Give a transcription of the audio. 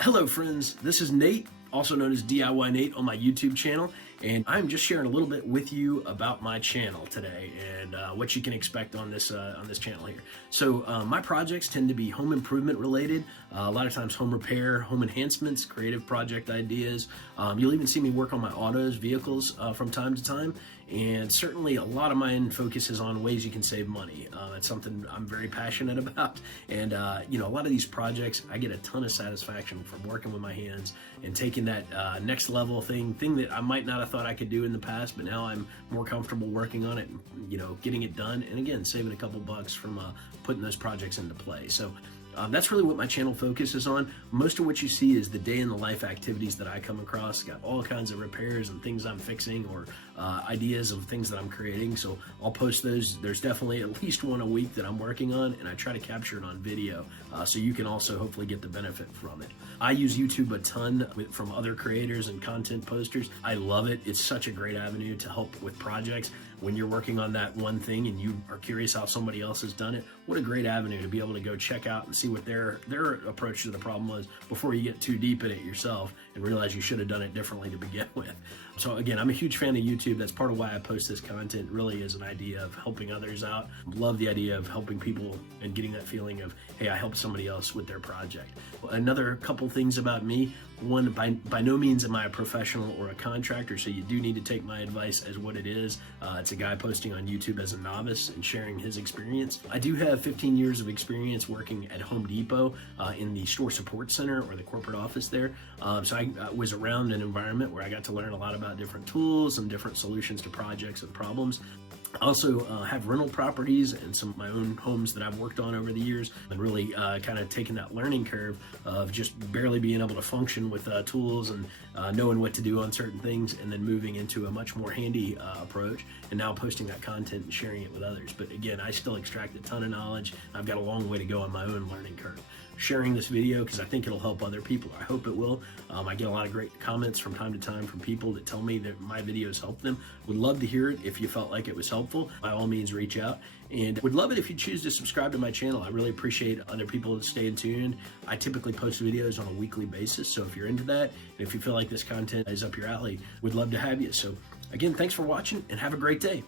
Hello friends, this is Nate, also known as DIYNate on my YouTube channel, and I'm just sharing a little bit with you about my channel today and what you can expect on this channel here. So my projects tend to be home improvement related, a lot of times home repair, home enhancements, creative project ideas. You'll even see me work on my autos, vehicles from time to time, and certainly a lot of my focus is on ways you can save money. That's something I'm very passionate about, and you know, a lot of these projects I get a ton of satisfaction from working with my hands and taking that next level thing that I might not have thought I could do in the past, but now I'm more comfortable working on it and, you know, getting it done, and again, saving a couple bucks from putting those projects into play. So that's really what my channel focuses on. Most of what you see is the day in the life activities that I come across. Got all kinds of repairs and things I'm fixing, or ideas of things that I'm creating. So I'll post those. There's definitely at least one a week that I'm working on, and I try to capture it on video so you can also hopefully get the benefit from it. I use YouTube a ton from other creators and content posters. I love it. It's such a great avenue to help with projects. When you're working on that one thing and you are curious how somebody else has done it, what a great avenue to be able to go check out and see what their approach to the problem was before you get too deep in it yourself and realize you should have done it differently to begin with. So again, I'm a huge fan of YouTube. That's part of why I post this content, really is an idea of helping others out. Love the idea of helping people and getting that feeling of, hey, I helped somebody else with their project. Another couple things about me. One, by no means am I a professional or a contractor, so you do need to take my advice as what it is. It's a guy posting on YouTube as a novice and sharing his experience. I do have 15 years of experience working at Home Depot in the store support center or the corporate office there. So I was around an environment where I got to learn a lot about different tools and different solutions to projects and problems. I also have rental properties and some of my own homes that I've worked on over the years, and really kind of taken that learning curve of just barely being able to function with tools and knowing what to do on certain things, and then moving into a much more handy approach, and now posting that content and sharing it with others. But again, I still extract a ton of knowledge. I've got a long way to go on my own learning curve. Sharing this video because I think it'll help other people. I hope it will. I get a lot of great comments from time to time from people that tell me that my videos help them. Would love to hear it. If you felt like it was helpful, by all means reach out, and would love it if you choose to subscribe to my channel. I really appreciate other people staying tuned. I typically post videos on a weekly basis, so if you're into that and if you feel like this content is up your alley, would love to have you. So again, thanks for watching and have a great day.